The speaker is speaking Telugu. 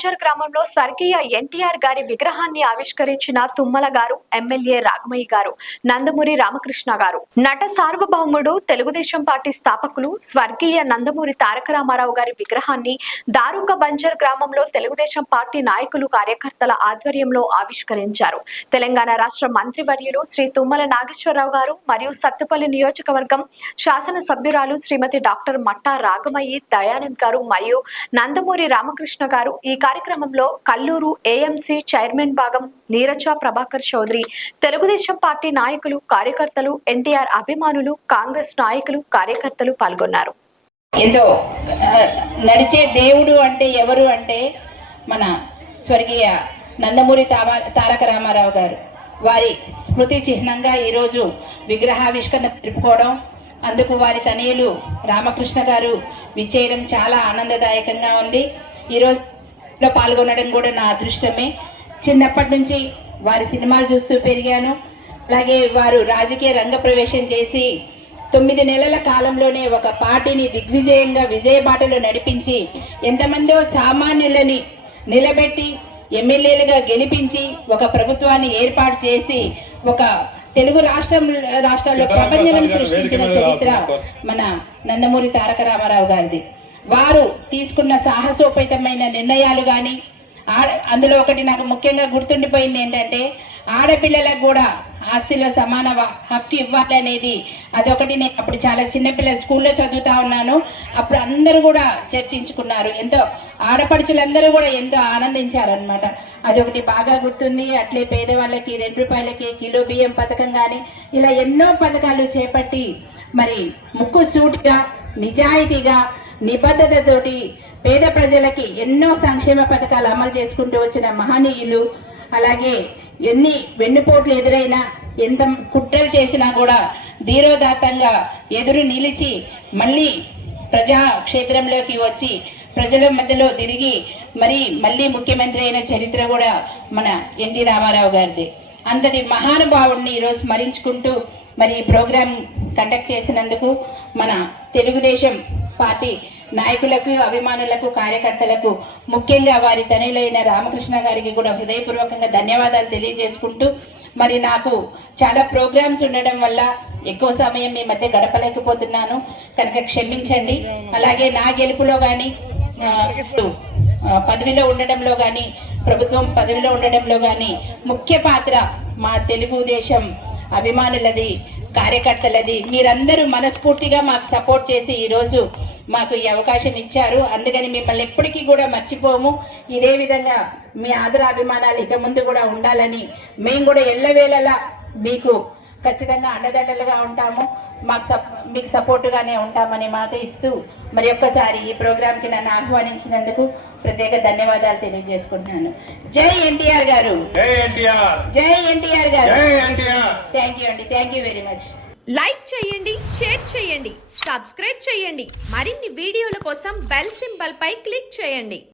బంజర్ గ్రామంలో స్వర్గీయ ఎన్టీఆర్ గారి విగ్రహాన్ని ఆవిష్కరించిన తుమ్మల గారు, ఎమ్మెల్యే రాఘమయ్య గారు, నందమూరి రామకృష్ణ గారు, నట సార్వభౌముడు, తెలుగుదేశం పార్టీ స్థాపకులు స్వర్గీయ నందమూరి తారక రామారావు గారి విగ్రహాన్ని దారుక బంజర్ గ్రామంలో తెలుగుదేశం పార్టీ నాయకులు, కార్యకర్తల ఆధ్వర్యంలో ఆవిష్కరించారు. తెలంగాణ రాష్ట్ర మంత్రివర్యులు శ్రీ తుమ్మల నాగేశ్వరరావు గారు మరియు సత్తుపల్లి నియోజకవర్గం శాసన సభ్యురాలు శ్రీమతి డాక్టర్ మట్టా రాఘమయ్య దయానంద్ గారు మరియు నందమూరి రామకృష్ణ గారు ఈ కార్యక్రమంలో కల్లూరు ఏఎంసీ చైర్మన్ భాగం నీరజ ప్రభాకర్ చౌదరి, తెలుగుదేశం పార్టీ నాయకులు, కార్యకర్తలు, ఎన్టీఆర్ అభిమానులు, కాంగ్రెస్ నాయకులు, కార్యకర్తలు పాల్గొన్నారు. ఏదో నడిచే దేవుడు అంటే ఎవరు అంటే మన స్వర్గీయ నందమూరి తారక రామారావు గారు. వారి స్మృతి చిహ్నంగా ఈరోజు విగ్రహావిష్కరణ జరుపుకోవడం, అందుకు వారి తనయులు రామకృష్ణ గారు విచ్చేయడం చాలా ఆనందదాయకంగా ఉంది. ఈరోజులో పాల్గొనడం కూడా నా అదృష్టమే. చిన్నప్పటి నుంచి వారి సినిమాలు చూస్తూ పెరిగాను. అలాగే వారు రాజకీయ రంగ ప్రవేశం చేసి 9 నెలల కాలంలోనే ఒక పార్టీని దిగ్విజయంగా విజయబాటలో నడిపించి ఎంతమందో సామాన్యులని నిలబెట్టి ఎమ్మెల్యేలుగా గెలిపించి ఒక ప్రభుత్వాన్ని ఏర్పాటు చేసి ఒక తెలుగు రాష్ట్రాల్లో ప్రపంచం సృష్టించిన చరిత్ర మన నందమూరి తారక రామారావు గారిది. వారు తీసుకున్న సాహసోపేతమైన నిర్ణయాలు కానీ, అందులో ఒకటి నాకు ముఖ్యంగా గుర్తుండిపోయింది ఏంటంటే ఆడపిల్లలకు కూడా ఆస్తిలో సమాన హక్కు ఇవ్వాలి అనేది. అదొకటి నేను అప్పుడు చాలా చిన్నపిల్లల స్కూల్లో చదువుతా ఉన్నాను. అప్పుడు అందరూ కూడా చర్చించుకున్నారు, ఎంతో ఆడపడుచులందరూ కూడా ఎంతో ఆనందించారనమాట. అదొకటి బాగా గుర్తుంది. అట్లే పేదవాళ్ళకి 2 రూపాయలకి కిలో బియ్యం పథకం కానీ ఇలా ఎన్నో పథకాలు చేపట్టి మరి ముక్కు సూటిగా, నిజాయితీగా, నిబద్ధతతోటి పేద ప్రజలకి ఎన్నో సంక్షేమ పథకాలు అమలు చేసుకుంటూ వచ్చిన మహనీయులు. అలాగే ఎన్ని వెన్నుపోట్లు ఎదురైనా, ఎంత కుట్రలు చేసినా కూడా ధీరోదాత్తంగా ఎదురు నిలిచి మళ్ళీ ప్రజా క్షేత్రంలోకి వచ్చి ప్రజల మధ్యలో తిరిగి మళ్ళీ ముఖ్యమంత్రి అయిన చరిత్ర కూడా మన ఎన్టీ రామారావు గారిది. అంతటి మహానుభావుడిని ఈరోజు స్మరించుకుంటూ మరి ఈ ప్రోగ్రాం కండక్ట్ చేసినందుకు మన తెలుగుదేశం పార్టీ నాయకులకు, అభిమానులకు, కార్యకర్తలకు, ముఖ్యంగా వారి తనయులైన రామకృష్ణ గారికి కూడా హృదయపూర్వకంగా ధన్యవాదాలు తెలియజేసుకుంటూ, మరి నాకు చాలా ప్రోగ్రామ్స్ ఉండడం వల్ల ఎక్కువ సమయం మీ మధ్య గడపలేకపోతున్నాను కనుక క్షమించండి. అలాగే నా గెలుపులో కానీ, పదవిలో ఉండడంలో కానీ, ప్రభుత్వం పదవిలో ఉండడంలో కానీ ముఖ్య పాత్ర మా తెలుగుదేశం అభిమానులది, కార్యకర్తలది. మీరందరూ మనస్ఫూర్తిగా మాకు సపోర్ట్ చేసి ఈరోజు మాకు ఈ అవకాశం ఇచ్చారు. అందుకని మిమ్మల్ని ఎప్పటికీ కూడా మర్చిపోము. ఇదే విధంగా మీ ఆదరాభిమానాలు ఇక ముందు కూడా ఉండాలని మేము కూడా ఎల్లవేళలా మీకు ఖచ్చితంగా అండదండలుగా ఉంటాము, మీకు సపోర్టుగానే ఉంటామని మాట ఇస్తూ మరి ఒక్కసారి ఈ ప్రోగ్రాంకి నన్ను ఆహ్వానించినందుకు ప్రత్యేక ధన్యవాదాలు తెలియజేసుకుంటున్నాను. జై ఎన్టీఆర్ గారు, జై ఎన్టీఆర్ గారు. థ్యాంక్ యూ అండి, thank you very much. Like చేయండి, షేర్ చేయండి, సబ్స్క్రైబ్ చేయండి. మరిన్ని వీడియోల కోసం బెల్ సింబల్ పై క్లిక్ చేయండి.